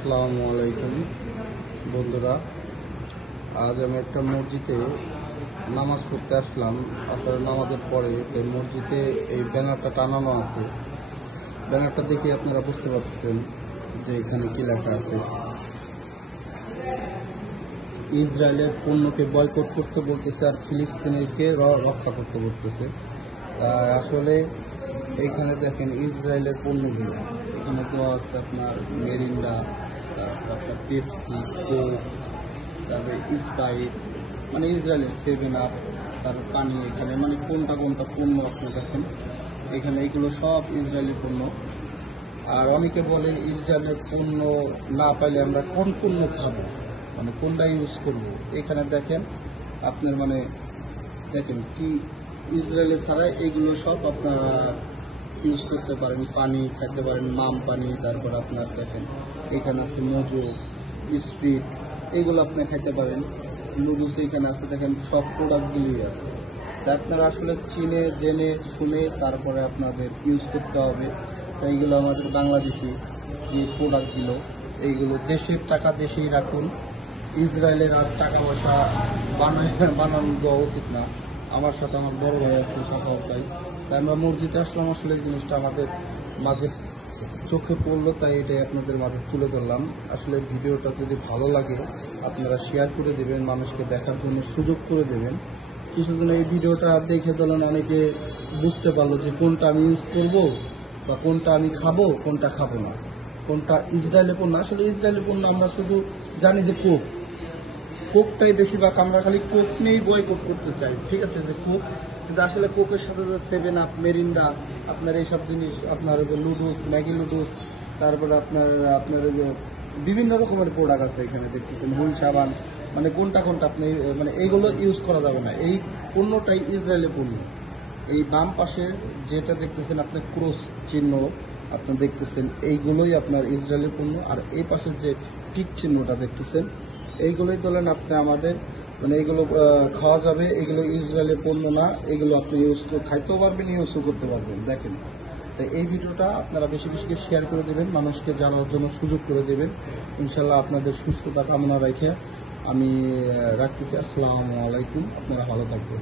আসসালামু আলাইকুম। বন্ধুরা, আজ আমি একটা মসজিদে নামাজ পড়তে আসলাম। আসলে নামাজের পরে এই মসজিদে এই ব্যানারটা টানানো আছে। ব্যানারটা দেখে আপনারা বুঝতে পারতেছেন যে এখানে কি লেখা আছে। ইসরায়েলের পণ্যকে বয়কট করতে বলতেছে আর ফিলিস্তিনিকে রক্ষা করতে বলতেছে। আসলে এইখানে দেখেন ইসরায়েলের পণ্যগুলো। এখানে দেওয়া আছে আপনার মেরিন্ডা, তারপর আপনার পেপসি, কোক, তারপরে স্পাইট মানে ইসরায়েলের সেভেন আপ, তারপর পানি এখানে মানে কোনটা কোনটা পণ্য আপনি দেখেন। এখানে এগুলো সব ইসরায়েলি পণ্য। আর অনেকে বলে ইসরায়েলের পণ্য না পাইলে আমরা কোন পণ্য খাব? মানে কোনটা ইউজ করব? এখানে দেখেন আপনার মানে দেখেন কি ইসরায়েলে ছাড়া এগুলো সব আপনারা ইউজ করতে পারেন, পানি খেতে পারেন, মাম পানি, তারপর আপনার দেখেন, এখানে আছে মজো, স্পিড, এগুলো আপনি খেতে পারেন। নুডলস এখানে আছে, দেখেন, সব প্রোডাক্টগুলি আছে। তা আপনারা আসলে চিনে, জেনে, শুনে তারপরে আপনাদের ইউজ করতে হবে। তাই এইগুলো আমাদের বাংলাদেশি যে প্রোডাক্টগুলো এইগুলো দেশের টাকা দেশেই রাখুন। ইসরায়েলের আর টাকা পয়সা বানায়, বানানো দেওয়া উচিত না। আমার সাথে আমার বড় ভাই আছে ভাই তাই আমরা মসজিদে আসলাম, আসলে এই জিনিসটা আমাদের মাঝে চোখে পড়ল, তাই এটাই আপনাদের মাঝে তুলে ধরলাম। আসলে ভিডিওটা যদি ভালো লাগে, আপনারা শেয়ার করে দেবেন, মানুষকে দেখার জন্য সুযোগ করে দেবেন। কিছু কিছুদিন এই ভিডিওটা দেখে ধরুন অনেকে বুঝতে পারল যে কোনটা আমি ইউজ করব বা কোনটা আমি খাব, কোনটা খাব না। কোনটা ইসরায়েলের পণ্য? আসলে ইসরায়েলের পণ্য আমরা শুধু জানি যে কোক। কোকটাই বেশিরভাগ আমরা খালি কোক নিয়েই বয়কট করতে চাই, ঠিক আছে? যে কোক কিন্তু আসলে কোকের সাথে যে সেভেন আপ মেরিন্ডা, আপনার এইসব জিনিস, আপনার যে লুডুস, ম্যাগি লুডুস, তারপরে আপনার আপনার যে বিভিন্ন রকমের প্রোডাক্ট আছে এখানে দেখতেছেন, হুল সাবান মানে কোনটা কোনটা আপনি মানে এইগুলো ইউজ করা যাবে না। এই পণ্যটাই ইসরায়েলের পণ্য। এই বাম পাশে যেটা দেখতেছেন আপনার ক্রস চিহ্ন, আপনি দেখতেছেন, এইগুলোই আপনার ইসরায়েলের পণ্য। আর এই পাশের যে টিক চিহ্নটা দেখতেছেন, এইগুলোই ধরেন আপনি আমাদের মানে এগুলো খাওয়া যাবে, এগুলো ইসরায়েলের পণ্য না, এগুলো আপনি ইউজ খাইতেও পারবেন ইউজও করতে পারবেন, দেখেন। তো এই ভিডিওটা আপনারা বেশি বেশি শেয়ার করে দেবেন, মানুষকে জানার জন্য সুযোগ করে দেবেন। ইনশাল্লাহ আপনাদের সুস্থতা কামনা রেখে আমি রাখতেছি। আসসালামু আলাইকুম, আপনারা ভালো থাকবেন।